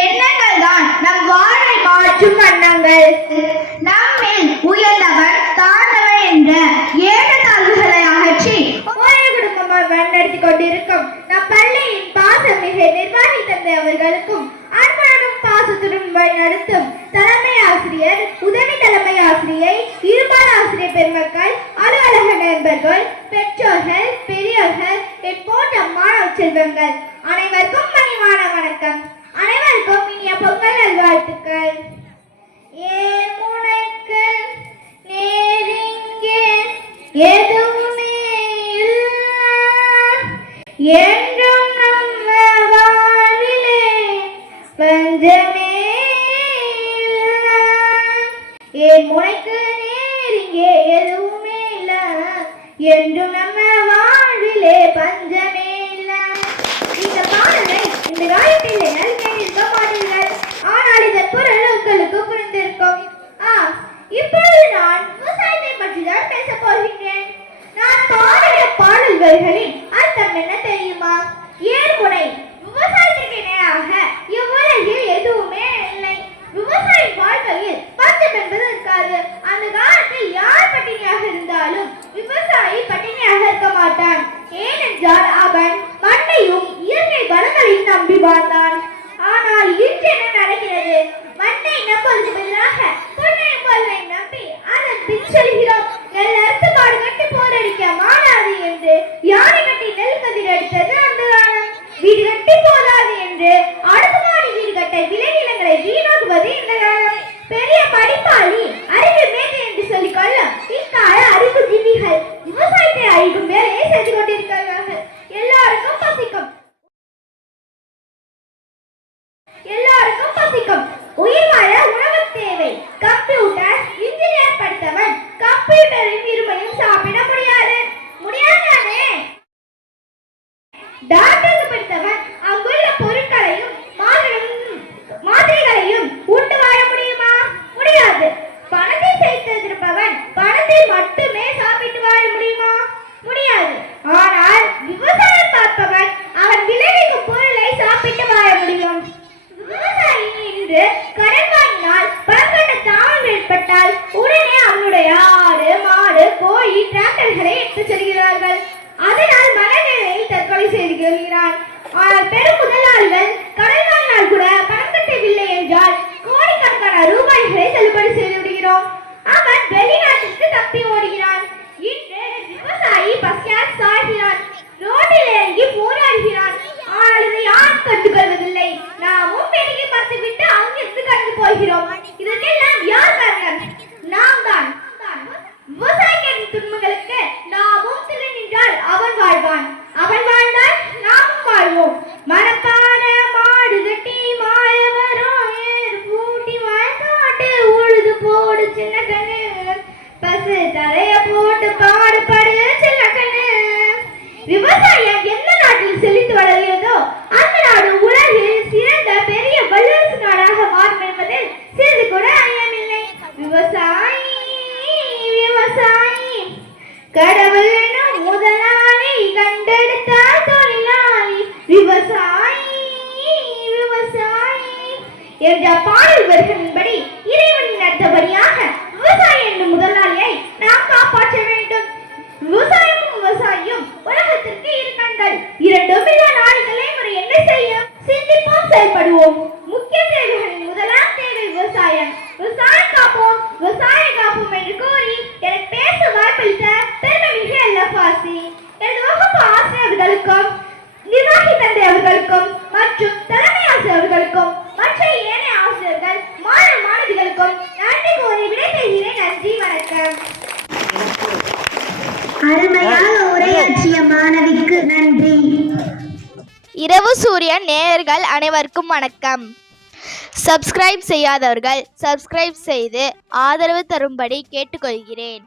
எண்ணங்கள் தான் நம் வாழ்வை மாற்றும் வண்ணங்கள். நம்மில் உயர்ந்தவன் தாழ்ந்தவன் என்ற ஏற்றத்தாழ்வுகளை அகற்றி ஒரே குடும்பமாக வழிநடத்திக் கொண்டிருக்கும் நம் பள்ளியின் பாசமிகு நிர்வாகி தந்தை அவர்களுக்கும் அன்புடனும் பாசத்துடன் வழிநடத்தும் தலைமை ஆசிரியர், உதவி தலைமை ஆசிரியை, இருபால் ஆசிரியர் பெருமக்கள், அலுவலக நண்பர்கள், பெற்றோர்கள், பெரியோர்கள், என் போன்ற மாணவ செல்வங்கள் அனைவருக்கும் பணிவான வணக்கம். அனைவருக்கும் இனிய பொங்கல் நல்வாழ்த்துக்கள். ஏன் உனக்கு நேரிங்கே எதுவுமே என்றும் நம்ம வாழ்விலே பஞ்சமே. ஏன் உனக்கு நேரிங்கே எதுவுமே இல்ல என்றும் நம்ம வாழ்விலே பஞ்சமே இல்ல. இந்த பாடலை இந்த காலத்தில் இருக்க மாட்டீர்கள், ஆனால் இதன் பொருள் உங்களுக்கு புரிந்திருக்கும். இப்பொழுது நான் விவசாயத்தை பற்றி தான் பேச போகின்றேன். நான் பாடிய பாடல் வரிகளின் அர்த்தம் என்ன தெரியுமா? ஏர்முனை விவசாயத்திற்கு இணையாக இவ்வுலகில் எதுவுமே இல்லை. விவசாயி வாழ்க்கையில் பஞ்சம் என்பது இருக்காது. அந்த காலத்தில் யார் பட்டினியாக இருந்தாலும் விவசாயி பட்டினியாக இருக்க மாட்டான். ஏனென்றால் அவன் மண்ணையும் இயற்கை வளங்களையும் நம்பி வாழ்ந்தான். ஆனால் இன்று என்ன நடக்கிறது? மண்ணை நம்புவதற்கு பதிலாக பொன்னையும் பொருளையும் நம்பி அதன் பின் செல்கிறோம். நெல் அறுத்து மாடு கட்டி போரடிக்க மாறாது என்று யானை கட்டி நெல் கதிர் அடித்தது அந்த காலம். வீடு கட்டி போதாது என்று அடுக்குமாடி வீடு கட்ட விளைநிலங்களை வீணாக்குவது இந்த காலம். பெரிய படிப்பாளி அறிவு மேதை என்று சொல்லிக் கொள்ளும் இக்கால அறிவு ஜீவிகள் விவசாயத்தை அழிக்கும் வேலையை செய்து கொண்டிருக்கிறார்கள். எல்லாருக்கும் பசிக்கும், எல்லாருக்கும் பசிக்கும். உயிர் வாழ உணவு தேவை. கம்ப்யூட்டர் இன்ஜினியர் படித்தவன் கம்ப்யூட்டரின் இருமையும் சாப்பிட முடியாது, முடியாதானே? டாக்டர் படித்தவன் அங்குள்ள பொருட்களையும் மாத்திரைகளையும் உண்டு வாழ முடியுமா? முடியாது. பணத்தை சேர்த்திருப்பவன் பணத்தை மட்டுமே சாப்பிட்டு வாழ முடியுமா? முடியாது. ஆனால் விவசாயம் பார்ப்பவன் அவன் விளைவிக்கும் பொருளை சாப்பிட்டு வாழ முடியும். விவசாயி இன்று கடன் வாங்கினால் பணக்கட்ட தாமதம் ஏற்பட்டால் உடனே அவனுடைய ஆடு, மாடு, கோழி, டிராக்டர்களை எடுத்து செல்கிறார்கள். அதனால் மனநிலையை தற்கொலை செய்து கொள்கிறான். ஆனால் பெரும் முதலாளிகள் கடன் வாங்கினால் கூட பணம் கட்டவில்லை என்றால் கோடிக்கணக்கான ரூபாய்களை தள்ளுபடி செய்து விடுகிறோம். அவன் வெளிநாட்டுக்கு தப்பி ஓடுகிறான். இன்று விவசாயி பசியால் சாகிறான், ரோட்டில் இறங்கி போராடுகிறான். ஆனால் இதை யாரும் கண்டுகொள்வதில்லை. நாமும் வேடிக்கை பார்த்து விட்டு அங்கிருந்து கடந்து போகிறோம். இதற்கெல்லாம் யார் காரணம்? நாம் தான். விவசாயிகளின் துன்பங்களுக்கு நாமும் திரு நின்றால் அவன் வாழ்வான், அவன் வாழ்ந்தால் நாமும் வாழ்வோம். மனப்பான மாடு கட்டி மாய வரும், ஏறு பூட்டி வயக்காட்டு உழுது போடு சின்ன கண்ணு, பசு தலைய போட்டு பாடுபடு சின்ன கண்ணு. விவசாயம் எந்த நாட்டில் செழித்து வளர்கிறதோ அந்த நாடு உலகில் சிறந்த பெரிய வல்லரசு நாடாக மாறும் என்பதில் சிறிது கூட ஐயமில்லை. விவசாயி விவசாயி கடவுள் எனும் முதலாளி கண்டெடுத்தார் தொழிலாளி. விவசாயி விவசாயி என்ற பாடல் வரிகளின்படி இறைவனின் அடுத்தபடியாக விவசாயி என்னும் முதலாளியை நாம் காப்பாற்ற வேண்டும். விவசாயமும் விவசாயியும் உலகத்திற்கு இரு கண்கள். இரண்டும் இல்ல நாடுகளே ஒரு என்ன செய்யும்? சிந்திப்போம், செயல்படுவோம். முக்கிய தேவைகளின் முதலாம் தேவை விவசாயம். விவசாயம் காப்போம், விவசாயம் காப்போம் என்று கூறி எனக்கு பேச வாய்ப்பளித்த பெருமைமிகு எல்எஃப்ஆர்சி எனது வகுப்பு ஆசிரியர்களுக்கும், நிர்வாகி தந்தை அவர்களுக்கும் மற்றும் தலைமை ஆசிரியர் அவர்களுக்கும் மற்ற ஏனைய ஆசிரியர்கள், மாணவ மாணவிகளுக்கும் நன்றி கூறி விடைபெறுகிறேன். நன்றி, வணக்கம். அருமையாக உரையாற்றிய மாணவிக்கு நன்றி. இரவு சூரியன் நேயர்கள் அனைவருக்கும் வணக்கம். சப்ஸ்கிரைப் செய்யாதவர்கள் சப்ஸ்கிரைப் செய்து ஆதரவு தரும்படி கேட்டுக்கொள்கிறேன்.